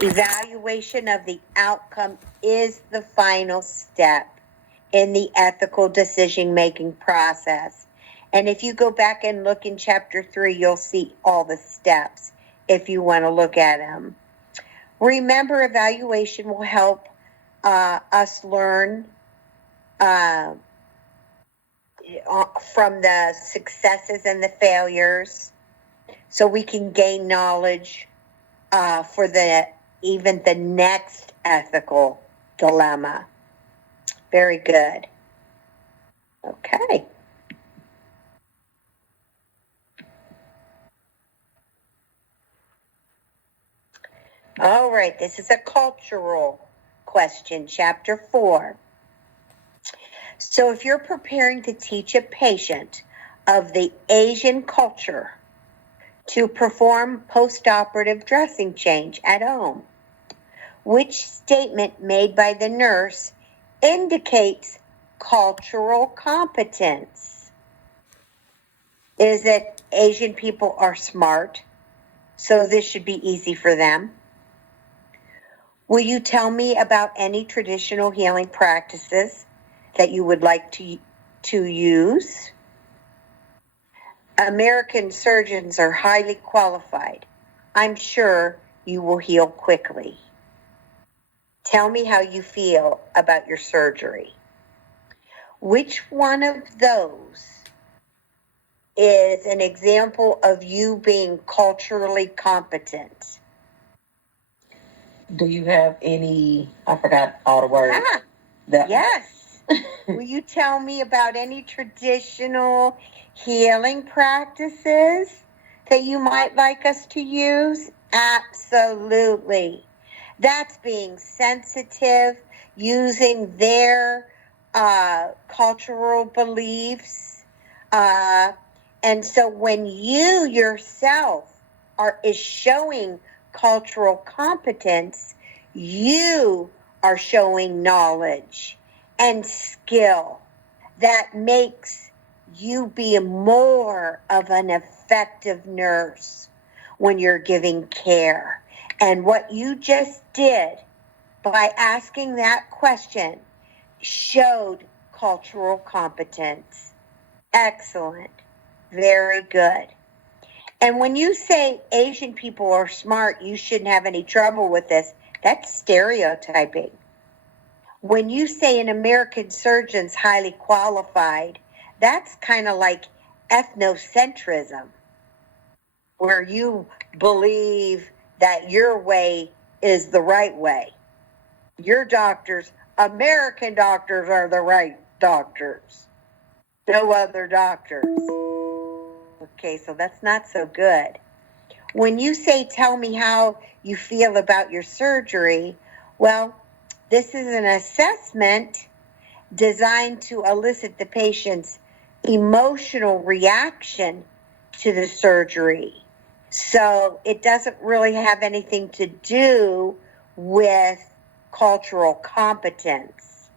Evaluation of the outcome is the final step in the ethical decision-making process. And if you go back and look in chapter 3, you'll see all the steps if you want to look at them. Remember, evaluation will help us learn from the successes and the failures, so we can gain knowledge for even the next ethical dilemma. Very good. Okay. All right, this is a cultural question, chapter 4. So if you're preparing to teach a patient of the Asian culture to perform post-operative dressing change at home, which statement made by the nurse indicates cultural competence? Is it Asian people are smart, so this should be easy for them? Will you tell me about any traditional healing practices that you would like to use? American surgeons are highly qualified. I'm sure you will heal quickly. Tell me how you feel about your surgery. Which one of those is an example of you being culturally competent? Do you have any, I forgot all the words. Yes. Will you tell me about any traditional healing practices that you might like us to use? Absolutely. That's being sensitive, using their cultural beliefs. And so when you yourself is showing cultural competence, you are showing knowledge and skill that makes you be more of an effective nurse when you're giving care. And what you just did by asking that question showed cultural competence. Excellent. Very good. And when you say Asian people are smart, you shouldn't have any trouble with this, that's stereotyping. When you say an American surgeon's highly qualified, that's kind of like ethnocentrism, where you believe that your way is the right way. Your doctors, American doctors, are the right doctors. No other doctors. Okay, so that's not so good. When you say, tell me how you feel about your surgery, well, this is an assessment designed to elicit the patient's emotional reaction to the surgery. So it doesn't really have anything to do with cultural competence.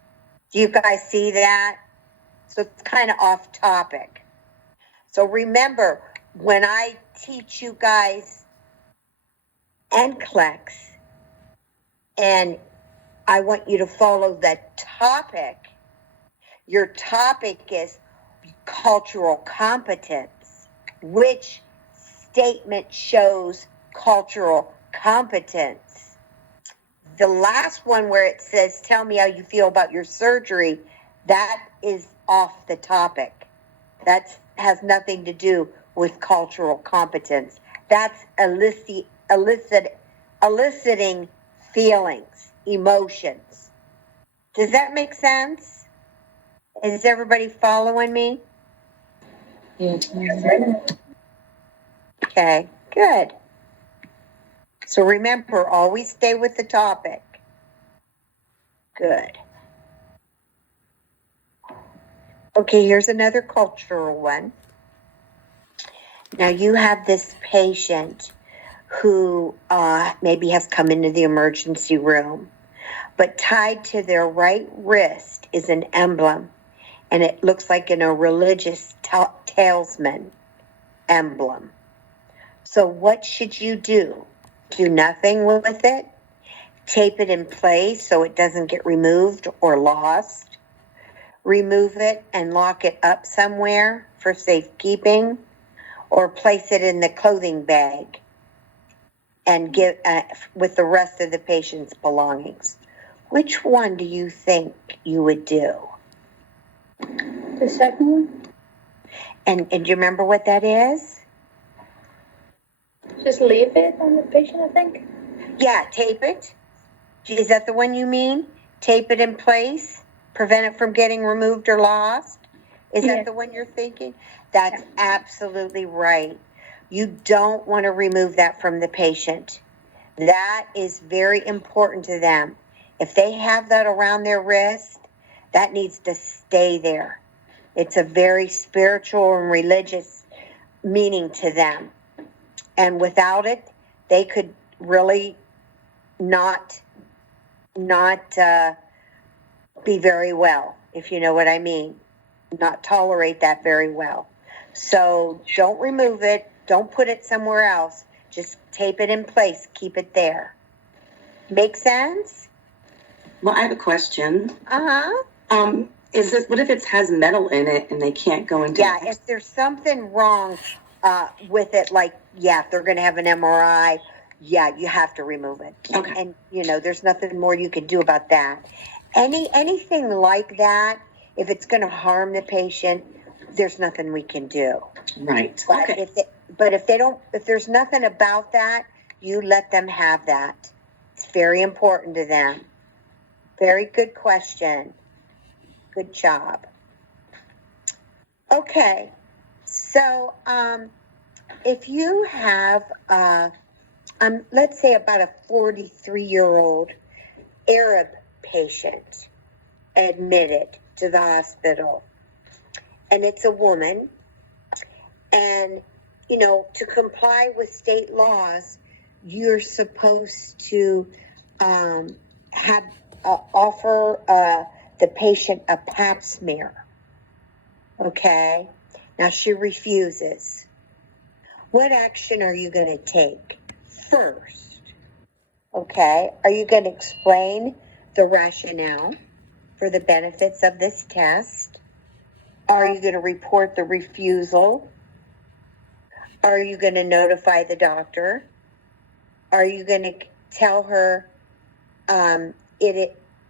Do you guys see that? So it's kind of off topic. So remember, when I teach you guys NCLEX, and I want you to follow the topic, your topic is cultural competence. Which statement shows cultural competence? The last one where it says, tell me how you feel about your surgery, that is off the topic. That has nothing to do with cultural competence. That's eliciting feelings, emotions. Does that make sense? Is everybody following me? Yes. Okay, good. So remember, always stay with the topic. Good. Okay, here's another cultural one. Now you have this patient who maybe has come into the emergency room, but tied to their right wrist is an emblem, and it looks like a religious talisman emblem. So what should you do? Do nothing with it? tape it in place so it doesn't get removed or lost. Remove it and lock it up somewhere for safekeeping, or place it in the clothing bag and get with the rest of the patient's belongings. Which one do you think you would do? The second one? And do you remember what that is? Just leave it on the patient, I think. Yeah, tape it. Is that the one you mean? Tape it in place, prevent it from getting removed or lost? Is Yeah. that the one you're thinking? That's absolutely right. You don't want to remove that from the patient. That is very important to them. If they have that around their wrist, that needs to stay there. It's a very spiritual and religious meaning to them. And without it, they could really not be very well, if you know what I mean. Not tolerate that very well. So don't remove it. Don't put it somewhere else. Just tape it in place. Keep it there. Make sense? Well, I have a question. Uh-huh. Is this, what if it has metal in it and they can't go into Yeah, if there's something wrong with it, like, yeah, if they're going to have an MRI, yeah, you have to remove it. Okay. And, you know, there's nothing more you can do about that. Anything like that, if it's going to harm the patient, there's nothing we can do. Right. But Okay. if there's nothing about that, you let them have that. It's very important to them. Very good question. Good job. Okay. So, if you have, let's say about a 43-year-old Arab patient admitted to the hospital, and it's a woman, and, you know, to comply with state laws, you're supposed to offer the patient a pap smear. Okay? Now she refuses. What action are you going to take first? Okay? Are you going to explain the rationale for the benefits of this test? Are you going to report the refusal? Are you going to notify the doctor? Are you going to tell her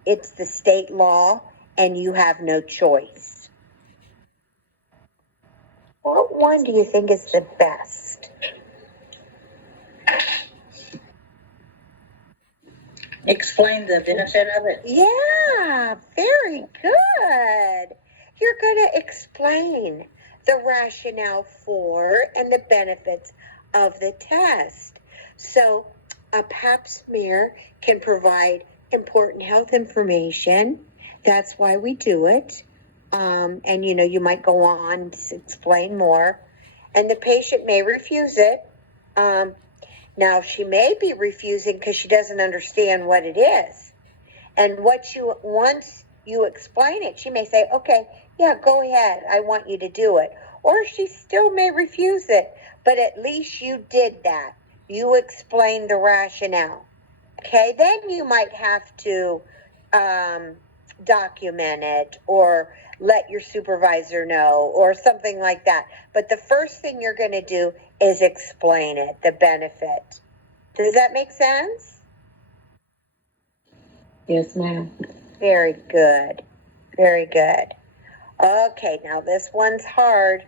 it's the state law and you have no choice? What one do you think is the best? Explain the benefit of it. Yeah, very good. You're going to explain the rationale for and the benefits of the test. So a pap smear can provide important health information. That's why we do it. And, you know, you might go on to explain more. And the patient may refuse it. Now, she may be refusing because she doesn't understand what it is. And once you explain it, she may say, okay, yeah, go ahead. I want you to do it. Or she still may refuse it. But at least you did that. You explained the rationale. Okay, then you might have to document it or let your supervisor know or something like that. But the first thing you're going to do is explain it, the benefit. Does that make sense? Yes, ma'am. Very good. Very good. Okay, now this one's hard.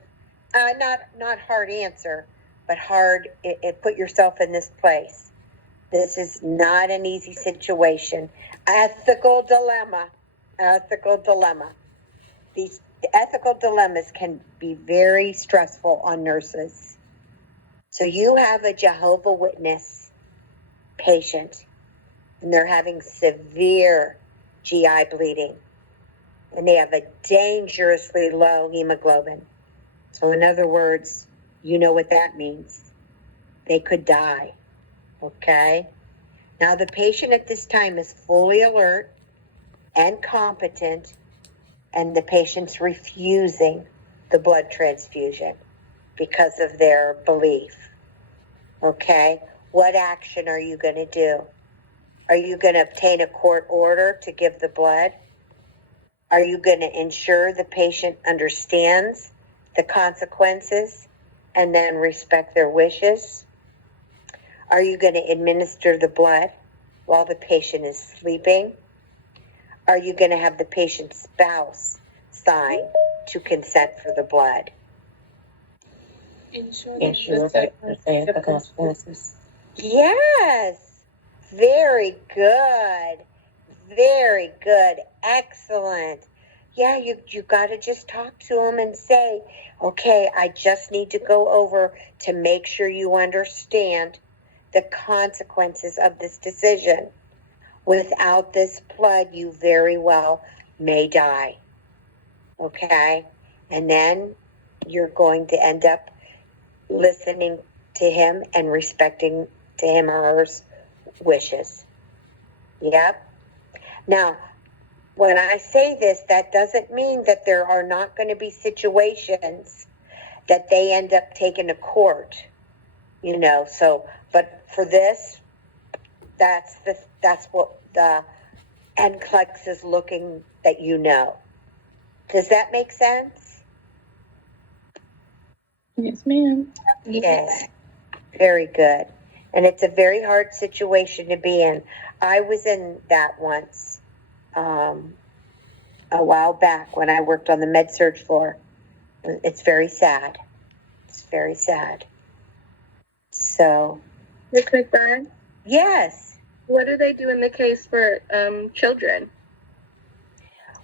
Not hard answer, but hard. Put yourself in this place. This is not an easy situation. Ethical dilemma. Ethical dilemma. These ethical dilemmas can be very stressful on nurses. So you have a Jehovah's Witness patient, and they're having severe GI bleeding, and they have a dangerously low hemoglobin. So in other words, you know what that means. They could die. Okay? Now the patient at this time is fully alert and competent, and the patient's refusing the blood transfusion because of their belief. Okay? What action are you going to do? Are you going to obtain a court order to give the blood? Are you going to ensure the patient understands the consequences and then respect their wishes? Are you going to administer the blood while the patient is sleeping? Are you going to have the patient's spouse sign to consent for the blood? Ensure that the same the consequences. Yes. Very good. Very good. Excellent. Yeah, you got to just talk to them and say, okay, I just need to go over to make sure you understand the consequences of this decision. Without this blood, you very well may die. Okay? And then you're going to end up listening to him and respecting to him or her wishes. Yep. Now, when I say this, that doesn't mean that there are not going to be situations that they end up taking to court. You know, so, but for this, that's what the NCLEX is looking that you know. Does that make sense? Yes, ma'am. Yes. Very good. And it's a very hard situation to be in. I was in that once, a while back when I worked on the med-surg floor. It's very sad. It's very sad. So, Ms. McBride, yes. what do they do in the case for children?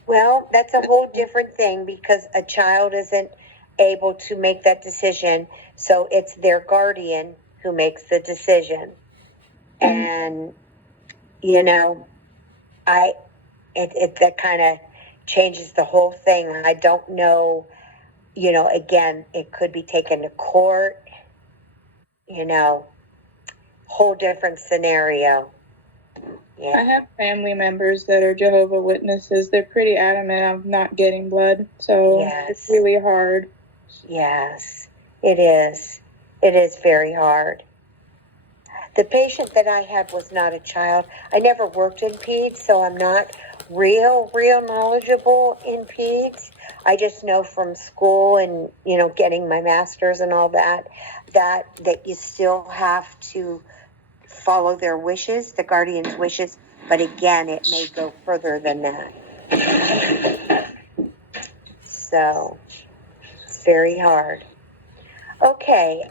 Well, that's a whole different thing because a child isn't able to make that decision. So it's their guardian who makes the decision. And, you know, that kind of changes the whole thing. I don't know, you know, again, it could be taken to court, you know, whole different scenario. Yeah. I have family members that are Jehovah's Witnesses. They're pretty adamant of not getting blood, so Yes. it's really hard. Yes, it is. It is very hard. The patient that I had was not a child. I never worked in peds, so I'm not real knowledgeable in peds. I just know from school and, you know, getting my master's and all that you still have to follow their wishes, the guardian's wishes. But again, it may go further than that. So it's very hard. Okay.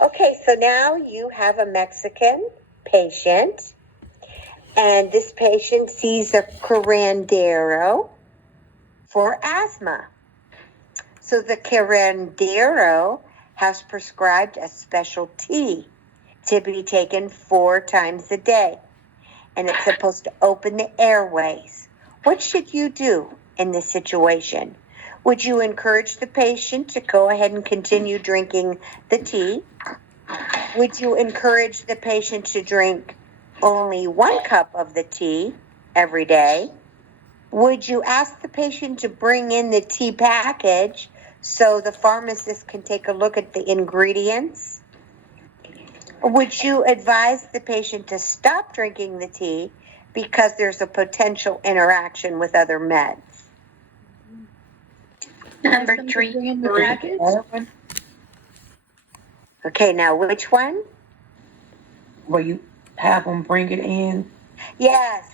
Okay, so now you have a Mexican patient, and this patient sees a curandero for asthma. So the curandero has prescribed a special tea to be taken 4 times a day, and it's supposed to open the airways. What should you do in this situation? Would you encourage the patient to go ahead and continue drinking the tea? Would you encourage the patient to drink only 1 cup of the tea every day? Would you ask the patient to bring in the tea package so the pharmacist can take a look at the ingredients? Would you advise the patient to stop drinking the tea because there's a potential interaction with other meds? Number 3. In the package. Okay, now which one? Where you have them bring it in. Yes,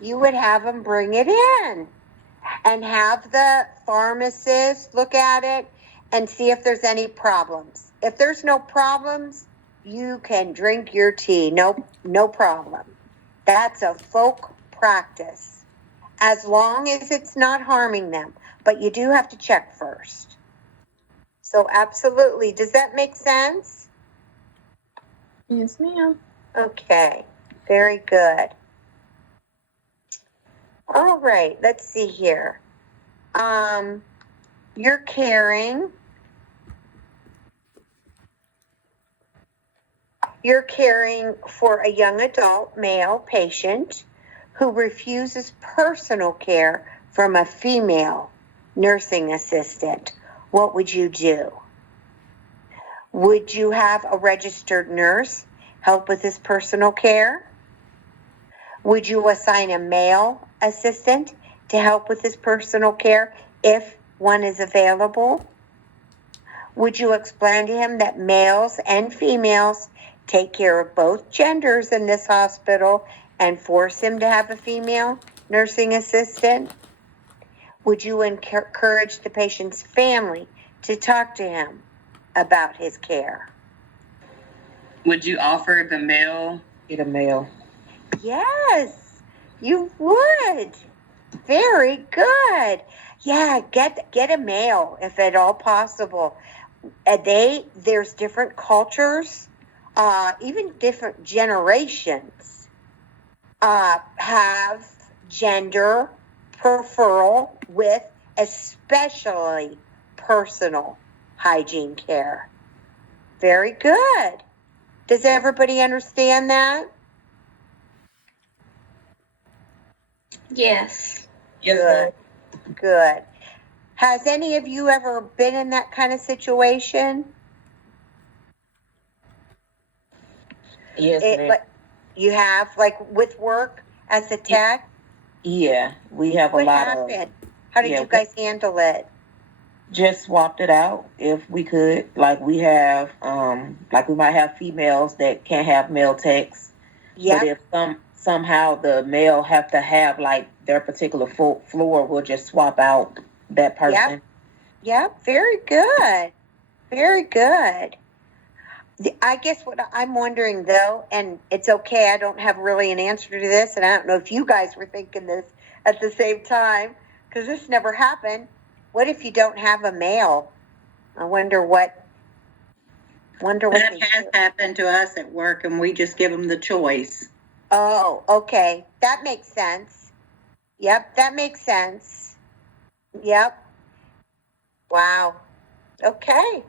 you would have them bring it in and have the pharmacist look at it and see if there's any problems. If there's no problems, you can drink your tea. No problem. That's a folk practice, as long as it's not harming them. But you do have to check first. So absolutely. Does that make sense? Yes, ma'am. Okay. Very good. All right. Let's see here. You're caring for a young adult male patient who refuses personal care from a female nursing assistant. What would you do? Would you have a registered nurse help with his personal care? Would you assign a male assistant to help with his personal care if one is available? Would you explain to him that males and females take care of both genders in this hospital and force him to have a female nursing assistant? Would you encourage the patient's family to talk to him about his care? Would you offer the male? Get a male. Yes, you would. Very good. Yeah, get a male if at all possible. There's different cultures, even different generations have gender preferral with especially personal hygiene care. Very good. Does everybody understand that? Yes. Good. Good. Has any of you ever been in that kind of situation? Yes, ma'am. You have, like with work as a tech? Yeah, we have a What lot of. happened? How did yeah, you guys handle it? Just swapped it out if we could. Like we have, like we might have females that can't have male techs. But Yep, if somehow the male have to have like their particular floor, we'll just swap out that person. yep, very good. Very good. I guess what I'm wondering though, and it's okay, I don't have really an answer to this, and I don't know if you guys were thinking this at the same time, because this never happened. What if you don't have a male? I wonder what That they has do. happened to us at work, and we just give them the choice. Oh, okay. That makes sense. Yep, that makes sense. Yep. Wow. Okay.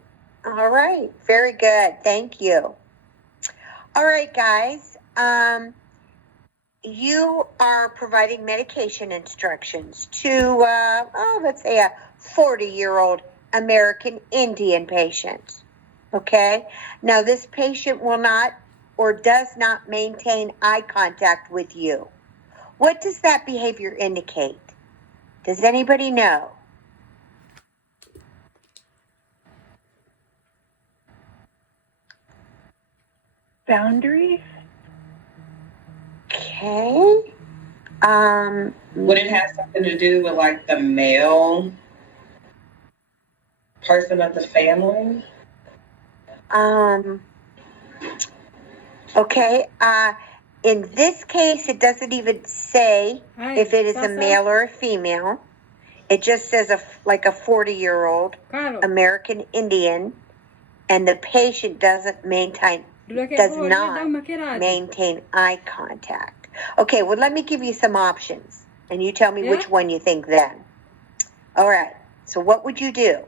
All right. Very good. Thank you. All right, guys. You are providing medication instructions to, let's say a 40-year-old American Indian patient. Okay. Now, this patient will not or does not maintain eye contact with you. What does that behavior indicate? Does anybody know? Boundaries? Okay. Would it have something to do with like the male person of the family? Okay. In this case, it doesn't even say if it is a male or a female. It just says like a 40-year-old American Indian, and the patient does not maintain eye contact. Okay, well, let me give you some options, and you tell me which one you think then. All right, so what would you do?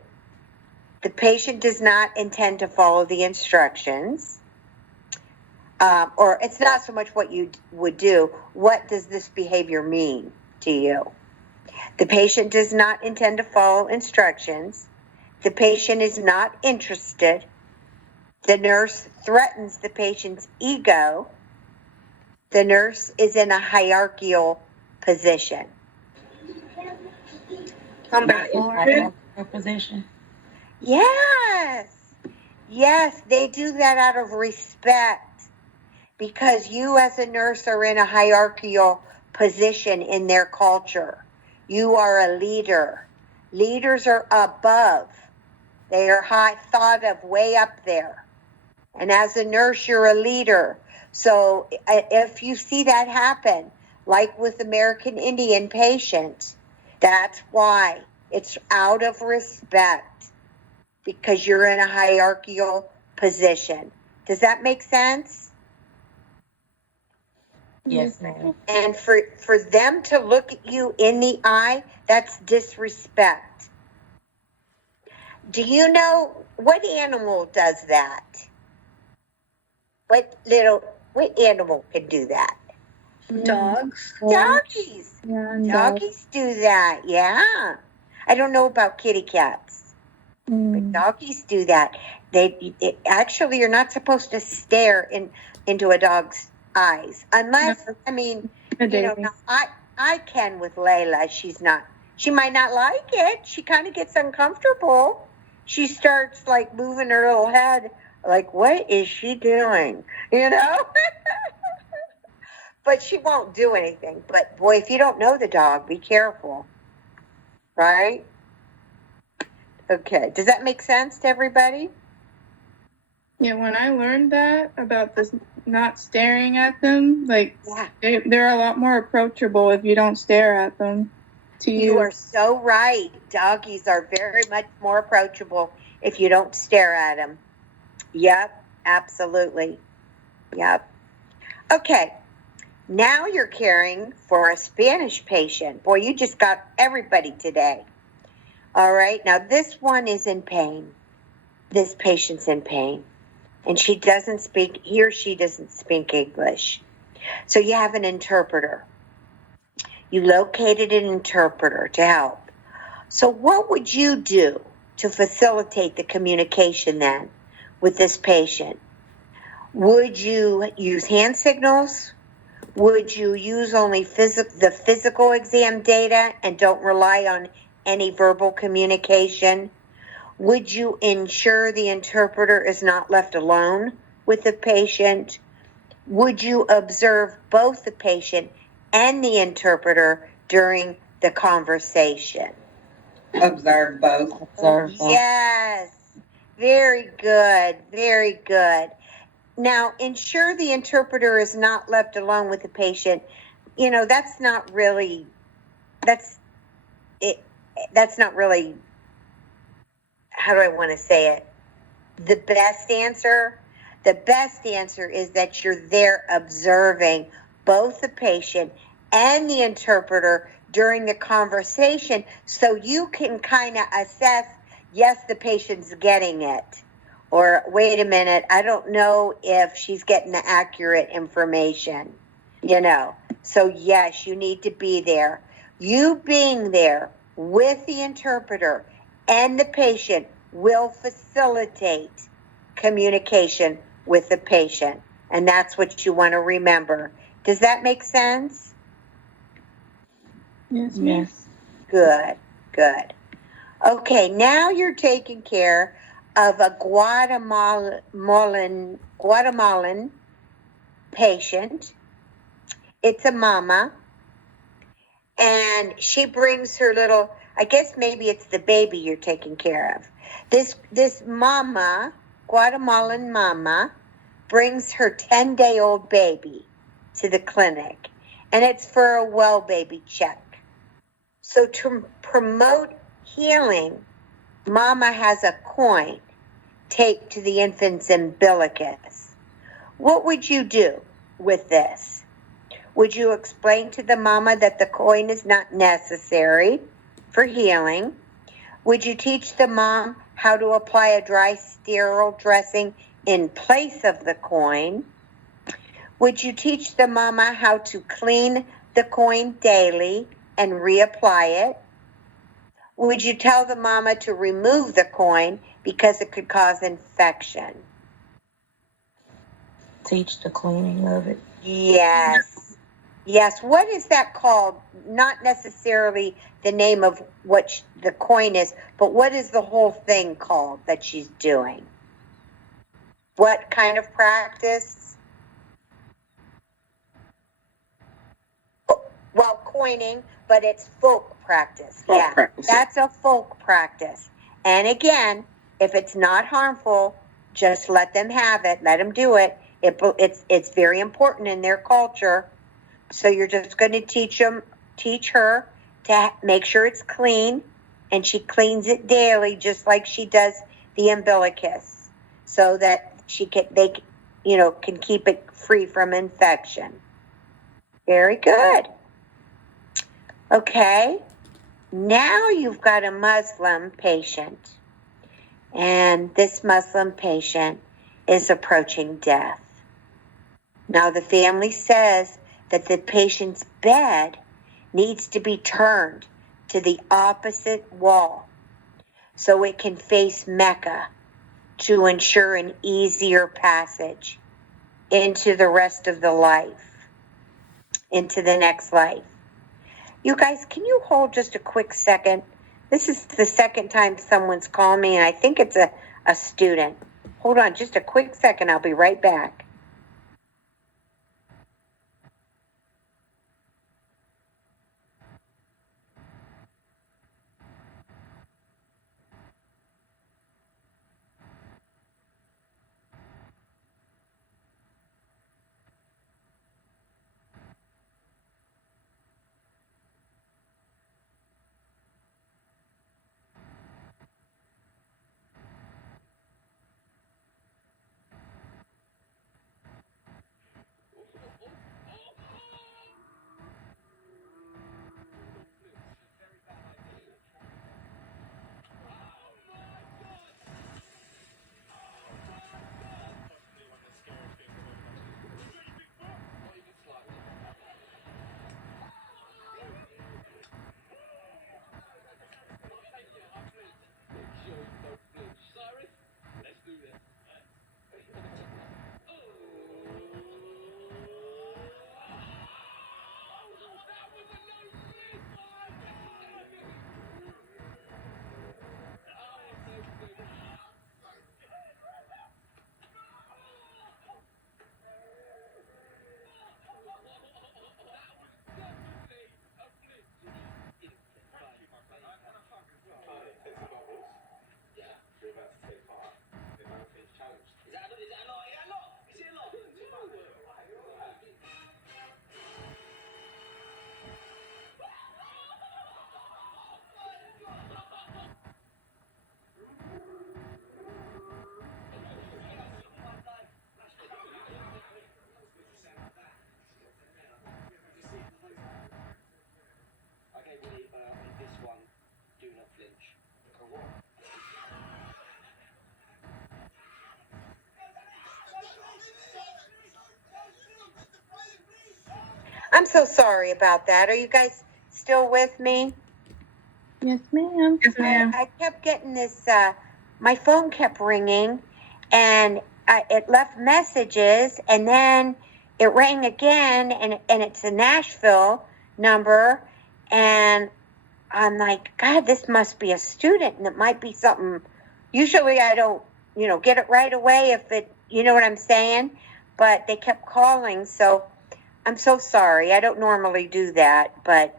The patient does not intend to follow the instructions, or it's not so much what you would do. What does this behavior mean to you? The patient does not intend to follow instructions. The patient is not interested. The nurse threatens the patient's ego. The nurse is in a hierarchical position. Number 4. Position. Yes. Yes, they do that out of respect because you as a nurse are in a hierarchical position in their culture. You are a leader. Leaders are above. They are high thought of, way up there. And as a nurse, you're a leader. So if you see that happen, like with American Indian patients, that's why. It's out of respect because you're in a hierarchical position. Does that make sense? Yes, ma'am. And for them to look at you in the eye, that's disrespect. Do you know what animal does that? What animal can do that? Dogs. Doggies. Yeah, and Doggies do that, yeah. I don't know about kitty cats, but doggies do that. Actually, you're not supposed to stare into a dog's eyes unless, now, I can with Layla. She might not like it. She kind of gets uncomfortable. She starts like moving her little head, like, what is she doing? But she won't do anything. But boy, if you don't know the dog, be careful. Right? Okay. Does that make sense to everybody? Yeah, when I learned that about this not staring at them, like Yeah. they're a lot more approachable if you don't stare at them. To You are so right. Doggies are very much more approachable if you don't stare at them. Yep, absolutely. Yep. Okay. Now you're caring for a Spanish patient. Boy, you just got everybody today. All right. Now this one is in pain. This patient's in pain. And he or she doesn't speak English. So you have an interpreter. You located an interpreter to help. So what would you do to facilitate the communication then with this patient? Would you use hand signals? Would you use only the physical exam data and don't rely on any verbal communication? Would you ensure the interpreter is not left alone with the patient? Would you observe both the patient and the interpreter during the conversation? Observe both. Observe both. Yes. Very good. Very good. Now, ensure the interpreter is not left alone with the patient. That's not really, how do I want to say it? The best answer? The best answer is that you're there observing both the patient and the interpreter during the conversation so you can kind of assess, yes, the patient's getting it. Or, wait a minute, I don't know if she's getting the accurate information, So, yes, you need to be there. You being there with the interpreter and the patient will facilitate communication with the patient. And that's what you want to remember. Does that make sense? Yes. Good, good. Okay, now you're taking care of a Guatemalan patient. It's a mama. And she brings her little, I guess maybe it's the baby you're taking care of. This mama, Guatemalan mama, brings her 10-day-old baby to the clinic. And it's for a well baby check. So to promote healing, Mama has a coin taped to the infant's umbilicus. What would you do with this? Would you explain to the mama that the coin is not necessary for healing? Would you teach the mom how to apply a dry sterile dressing in place of the coin? Would you teach the mama how to clean the coin daily and reapply it? Would you tell the mama to remove the coin because it could cause infection? Teach the cleaning of it. Yes. Yes. What is that called? Not necessarily the name of what the coin is, but what is the whole thing called that she's doing? What kind of practice? Well, coining, but it's folk practice. Folk practice. That's a folk practice. And again, if it's not harmful, just let them have it. Let them do it. It's very important in their culture. So you're just going to teach her to make sure it's clean, and she cleans it daily, just like she does the umbilicus, so that they can keep it free from infection. Very good. Okay. Now you've got a Muslim patient, and this Muslim patient is approaching death. Now the family says that the patient's bed needs to be turned to the opposite wall so it can face Mecca to ensure an easier passage into the rest of the life. into the next life. You guys, can you hold just a quick second? This is the second time someone's called me, and I think it's a student. Hold on just a quick second. I'll be right back. I'm so sorry about that. Are you guys still with me? Yes, ma'am. Yes, ma'am. I kept getting this, my phone kept ringing, and it left messages, and then it rang again, and it's a Nashville number, and I'm like, God, this must be a student, and it might be something. Usually I don't, get it right away if it, you know what I'm saying? But they kept calling, so I'm so sorry. I don't normally do that, but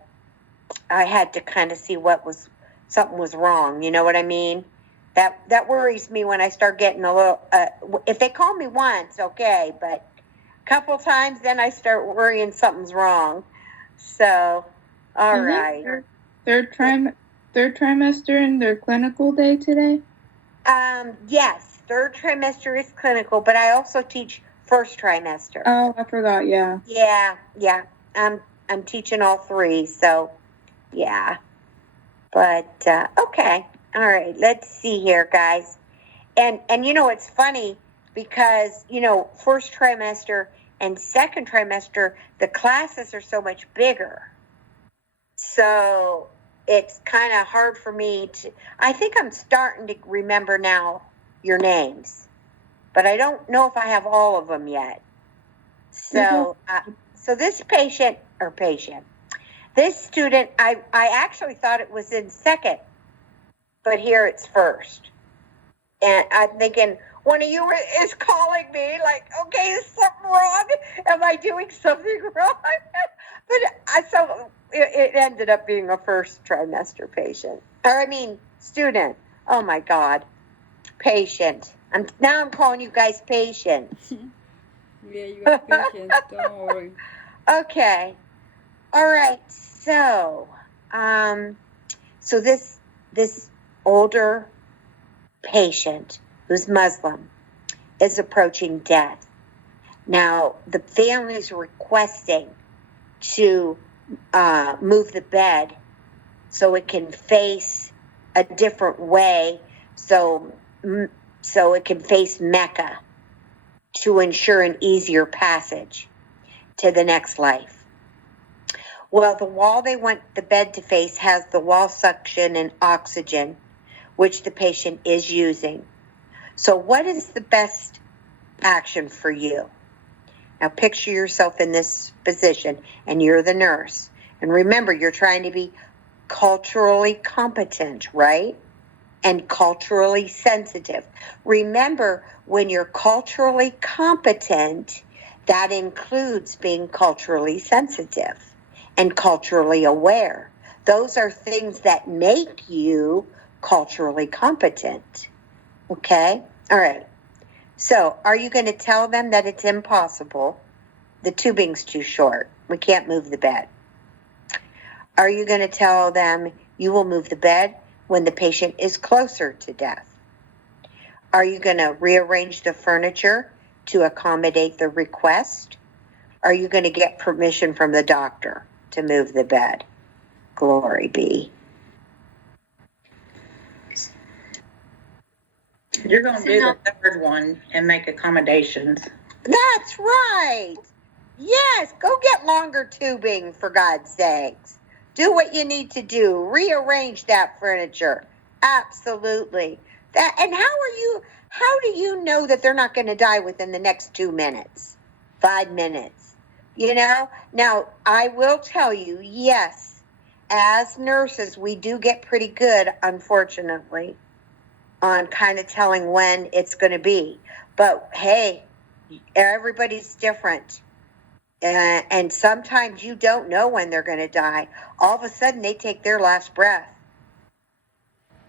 I had to kind of see something was wrong. You know what I mean? That worries me when I start getting a little, if they call me once, okay, but a couple times, then I start worrying something's wrong. So, all right. Third trimester and their clinical day today? Yes, third trimester is clinical, but I also teach first trimester. Oh, I forgot, yeah. Yeah. I'm teaching all three, so yeah. But okay. All right, let's see here, guys. And it's funny because, first trimester and second trimester, the classes are so much bigger. So it's kind of hard for me I think I'm starting to remember now your names, but I don't know if I have all of them yet. So, so this this student, I actually thought it was in second, but here it's first. And I'm thinking, one of you is calling me like, okay, is something wrong? Am I doing something wrong? But so it ended up being a first trimester student. Oh my God, patient. I'm calling you guys patient. Yeah, you are patient. Don't worry. Okay. All right. So, so this older patient who's Muslim is approaching death. Now, the family is requesting to move the bed so it can face a different way, so it can face Mecca to ensure an easier passage to the next life. Well, the wall they want the bed to face has the wall suction and oxygen, which the patient is using. So what is the best action for you? Now picture yourself in this position and you're the nurse. And remember, you're trying to be culturally competent, right? And culturally sensitive. Remember, when you're culturally competent, that includes being culturally sensitive and culturally aware. Those are things that make you culturally competent. Okay? All right. So, are you going to tell them that it's impossible? The tubing's too short. We can't move the bed. Are you going to tell them you will move the bed when the patient is closer to death? Are you going to rearrange the furniture to accommodate the request? Are you going to get permission from the doctor to move the bed? Glory be. You're going to do the third one and make accommodations. That's right. Yes, go get longer tubing, for God's sakes. Do what you need to do. Rearrange that furniture. Absolutely. That. And how do you know that they're not going to die within the next 2 minutes, 5 minutes? You know? Now, I will tell you, yes, as nurses, we do get pretty good, unfortunately, on kind of telling when it's going to be. But hey, everybody's different. And sometimes you don't know when they're going to die. All of a sudden, they take their last breath.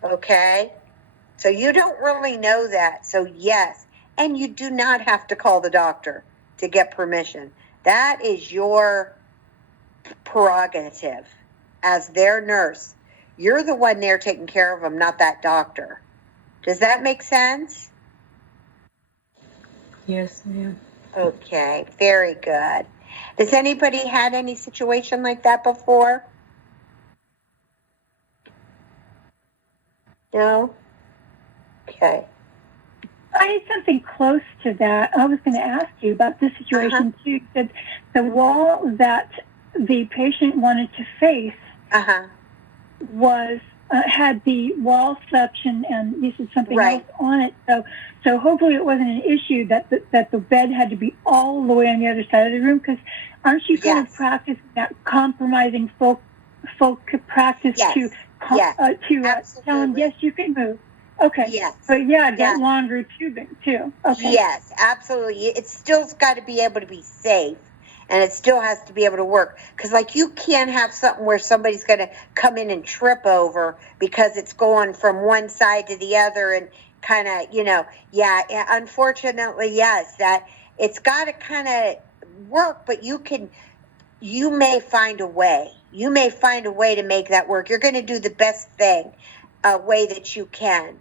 Okay? So you don't really know that. So yes, and you do not have to call the doctor to get permission. That is your prerogative as their nurse. You're the one there taking care of them, not that doctor. Does that make sense? Yes, ma'am. Okay, very good. Has anybody had any situation like that before? No? Okay. I had something close to that. I was going to ask you about this situation too. That the wall that the patient wanted to face was had the wall suction, and this is something else on it. So hopefully it wasn't an issue that the bed had to be all the way on the other side of the room. Because aren't you kind of practicing that compromising folk practice to tell them yes, you can move. Okay. Yes. But yeah, get longer tubing too. Okay. Yes, absolutely. It's still got to be able to be safe, and it still has to be able to work. Because, like, you can't have something where somebody's going to come in and trip over because it's going from one side to the other and kind of, unfortunately, yes, that it's got to kind of work, but you may find a way. You may find a way to make that work. You're going to do the best way that you can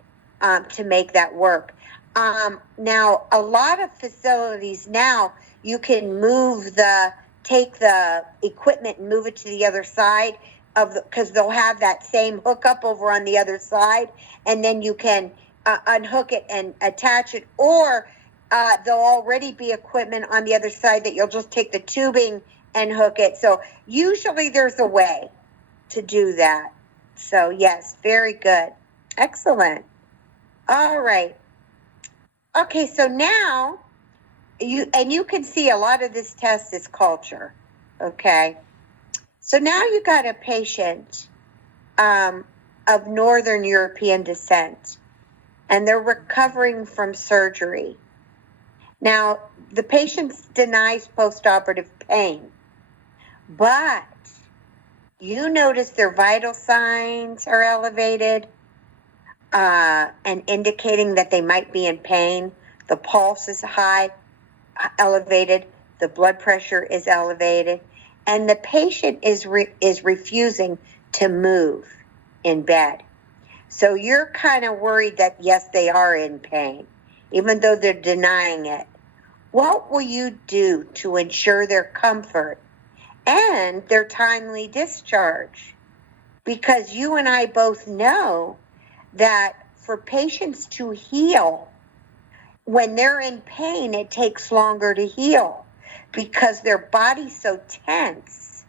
to make that work. Now, a lot of facilities now, you can take the equipment and move it to the other side because they'll have that same hookup over on the other side, and then you can unhook it and attach it, or there'll already be equipment on the other side that you'll just take the tubing and hook it. So usually there's a way to do that. So yes, very good. Excellent. All right. Okay, so now you can see a lot of this test is culture. Okay. So now you got a patient of Northern European descent, and they're recovering from surgery. Now, the patient denies postoperative pain, but you notice their vital signs are elevated and indicating that they might be in pain. The pulse is high, elevated. The blood pressure is elevated. And the patient is refusing to move in bed. So you're kind of worried that, yes, they are in pain, even though they're denying it. What will you do to ensure their comfort and their timely discharge? Because you and I both know that for patients to heal, when they're in pain, it takes longer to heal because their body's so tense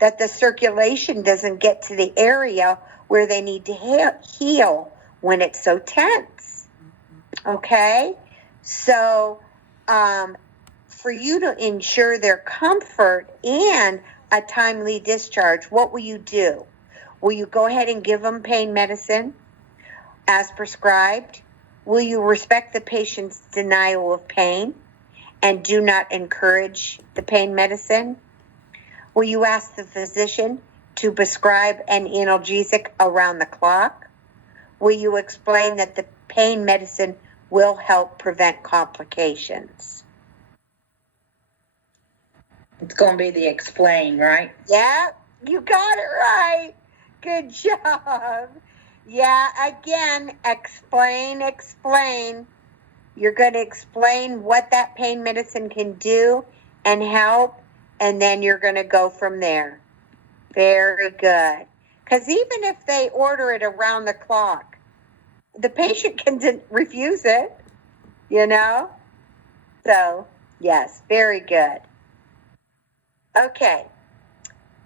that the circulation doesn't get to the area where they need to heal when it's so tense. Okay? So for you to ensure their comfort and a timely discharge, what will you do? Will you go ahead and give them pain medicine as prescribed? Will you respect the patient's denial of pain and do not encourage the pain medicine? Will you ask the physician to prescribe an analgesic around the clock? Will you explain that the pain medicine will help prevent complications? It's going to be the explain, right? Yeah, you got it right. Good job. Yeah, again, explain. You're going to explain what that pain medicine can do and help, and then you're going to go from there. Very good. Because even if they order it around the clock, the patient can refuse it, you know? So, yes, very good. Okay.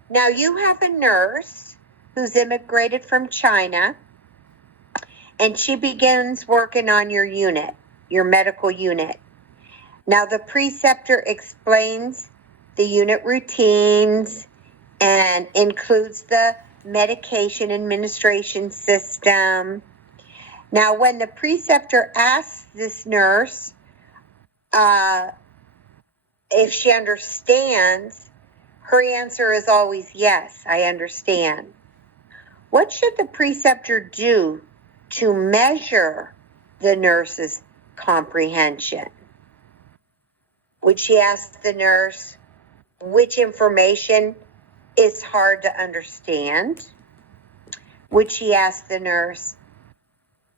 Now you have a nurse who's immigrated from China, and she begins working on your unit, your medical unit. Now the preceptor explains the unit routines and includes the medication administration system. Now when the preceptor asks this nurse if she understands, her answer is always yes, I understand. What should the preceptor do to measure the nurse's comprehension? Would she ask the nurse which information is hard to understand? Would she ask the nurse,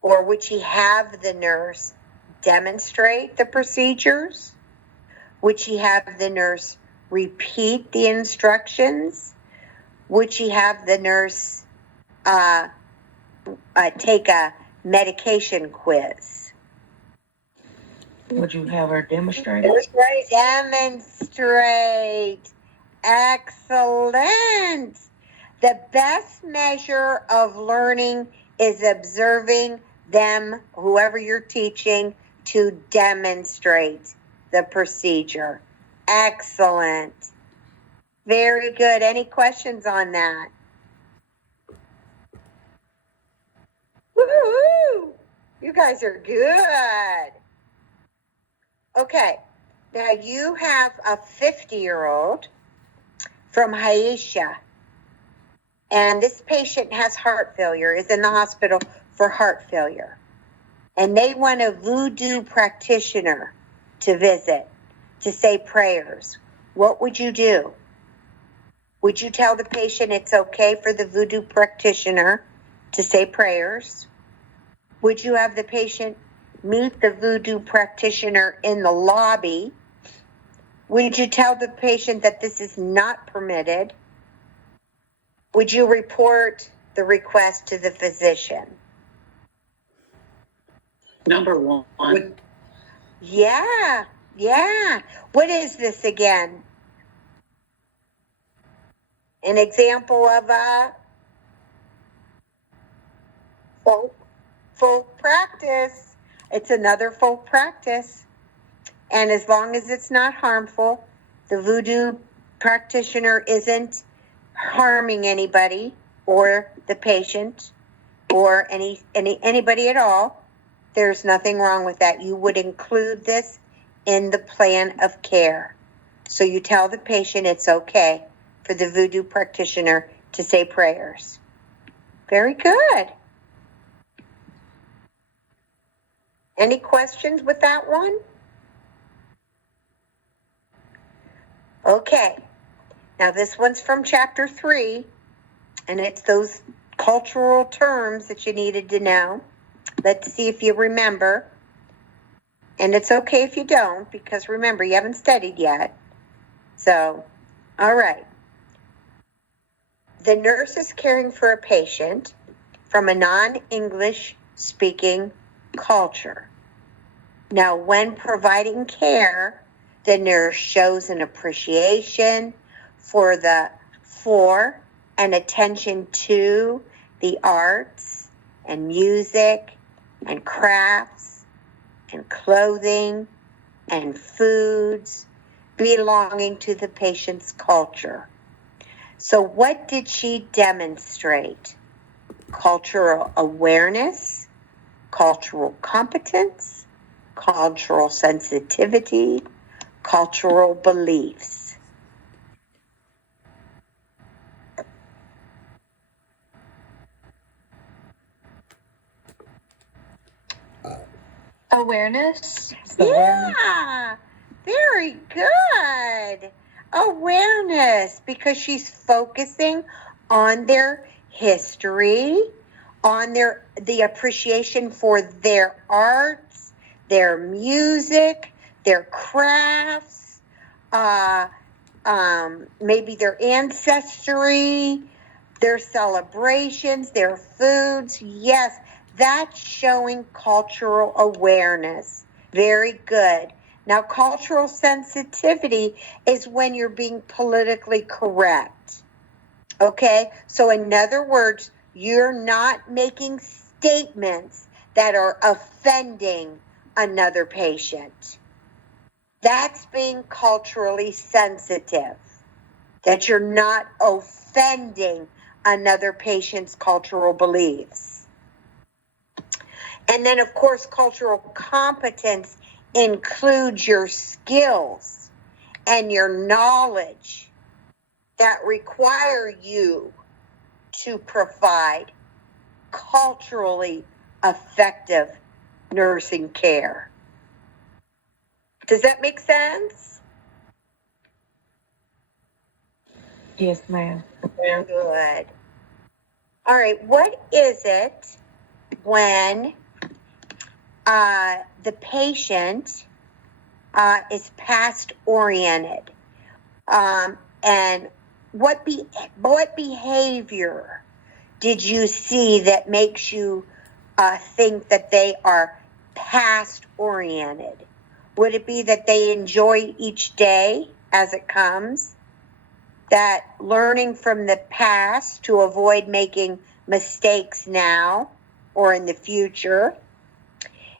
or would she have the nurse demonstrate the procedures? Would she have the nurse repeat the instructions? Would she have the nurse take a medication quiz? Would you have her demonstrate? Demonstrate. Excellent. The best measure of learning is observing them, whoever you're teaching, to demonstrate the procedure. Excellent. Very good. Any questions on that? Woo-hoo! You guys are good. Okay. Now you have a 50-year-old from Haisha. And this patient has heart failure, is in the hospital for heart failure. And they want a voodoo practitioner to visit, to say prayers. What would you do? Would you tell the patient it's okay for the voodoo practitioner to say prayers? Would you have the patient meet the voodoo practitioner in the lobby? Would you tell the patient that this is not permitted? Would you report the request to the physician? Number one. Yeah. What is this again? An example of a folk practice. It's another folk practice. And as long as it's not harmful, the voodoo practitioner isn't harming anybody or the patient or anybody at all, there's nothing wrong with that. You would include this in the plan of care. So you tell the patient it's okay for the voodoo practitioner to say prayers. Very good. Any questions with that one? Okay. Now this one's from chapter 3, and it's those cultural terms that you needed to know. Let's see if you remember. And it's okay if you don't, because remember, you haven't studied yet. So, all right. The nurse is caring for a patient from a non-English speaking culture. Now, when providing care, the nurse shows an appreciation for and attention to the arts and music and crafts and clothing and foods belonging to the patient's culture. So what did she demonstrate? Cultural awareness, cultural competence, cultural sensitivity, cultural beliefs. Awareness. Yeah, very good. Awareness, because she's focusing on their history, on the appreciation for their arts, their music, their crafts, maybe their ancestry, their celebrations, their foods. Yes, that's showing cultural awareness. Very good. Now, cultural sensitivity is when you're being politically correct. Okay? So, in other words, you're not making statements that are offending another patient. That's being culturally sensitive, that you're not offending another patient's cultural beliefs. And then, of course, cultural competence includes your skills and your knowledge that require you to provide culturally effective nursing care. Does that make sense? Yes, ma'am. Good. All right, what is it when the patient is past oriented? And what behavior did you see that makes you think that they are past oriented? Would it be that they enjoy each day as it comes? That learning from the past to avoid making mistakes now or in the future?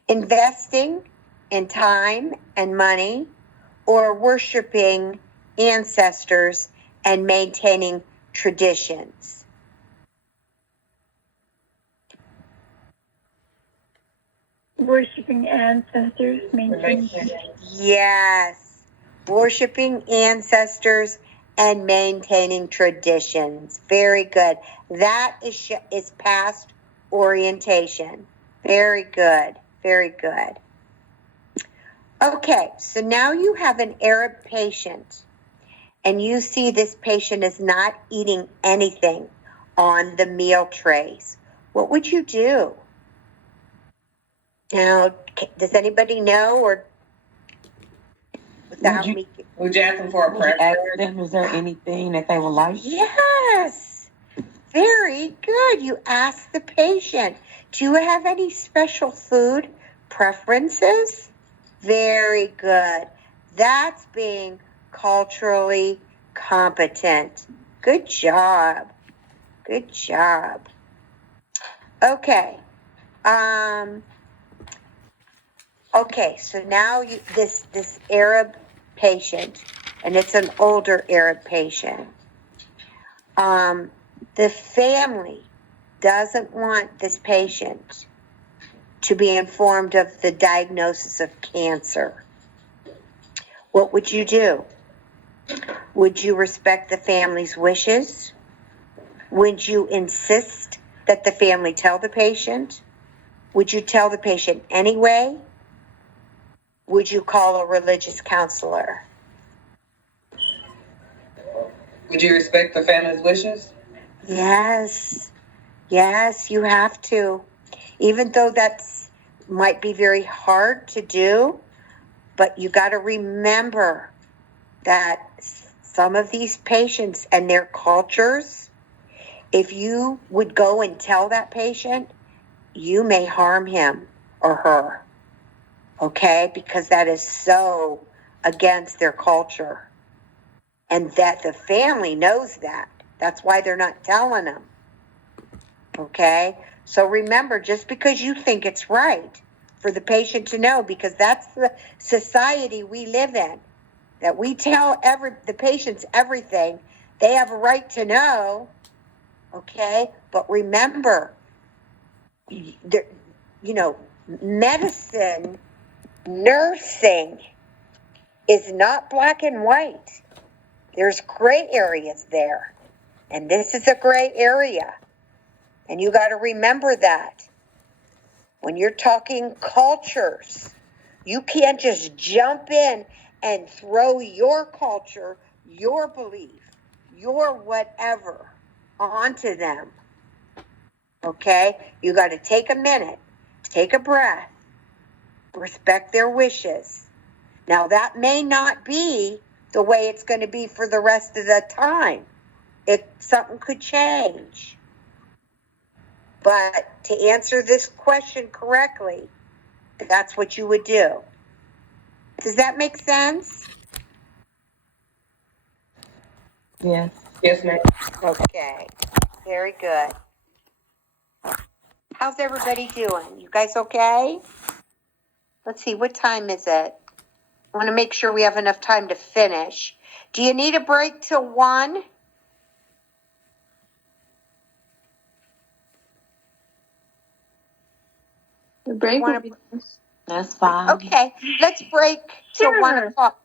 Investing in time and money, or worshiping ancestors and maintaining traditions? Worshiping ancestors, maintaining. Yes, worshiping ancestors and maintaining traditions. Very good. That is past orientation. Very good. Very good. Okay, so now you have an Arab patient, and you see this patient is not eating anything on the meal trays. What would you do? Now, does anybody know, or without me? Would you ask them for a Would you ask preference? them, is there anything that they would like? Yes, very good. You ask the patient, do you have any special food preferences? Very good. That's being culturally competent. Good job. Good job. Okay. Okay, so now this Arab patient, and it's an older Arab patient. The family doesn't want this patient to be informed of the diagnosis of cancer. What would you do? Would you respect the family's wishes? Would you insist that the family tell the patient? Would you tell the patient anyway? Would you call a religious counselor? Would you respect the family's wishes? Yes. Yes, you have to. Even though that's might be very hard to do, but you got to remember that some of these patients and their cultures, if you would go and tell that patient, you may harm him or her. Okay? Because that is so against their culture. And that the family knows that. That's why they're not telling them. Okay? So remember, just because you think it's right for the patient to know, because that's the society we live in. that we tell the patients everything. They have a right to know, okay? But remember, medicine, nursing is not black and white. There's gray areas there. And this is a gray area. And you got to remember that. When you're talking cultures, you can't just jump in and throw your culture, your belief, your whatever onto them. Okay? You got to take a minute, take a breath, respect their wishes. Now, that may not be the way it's going to be for the rest of the time. Something could change. But to answer this question correctly, that's what you would do. Does that make sense? Yes. Yes, ma'am. Okay. Very good. How's everybody doing? You guys okay? Let's see, what time is it? I want to make sure we have enough time to finish. Do you need a break till 1? The break Wanna- will be That's fine. Okay, let's break till Sure. 1 o'clock.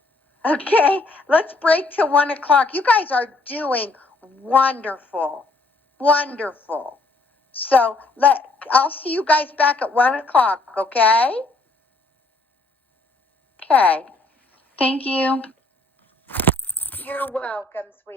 Okay, let's break till 1 o'clock. You guys are doing wonderful, wonderful. So I'll see you guys back at 1 o'clock, okay? Okay. Thank you. You're welcome, sweetie.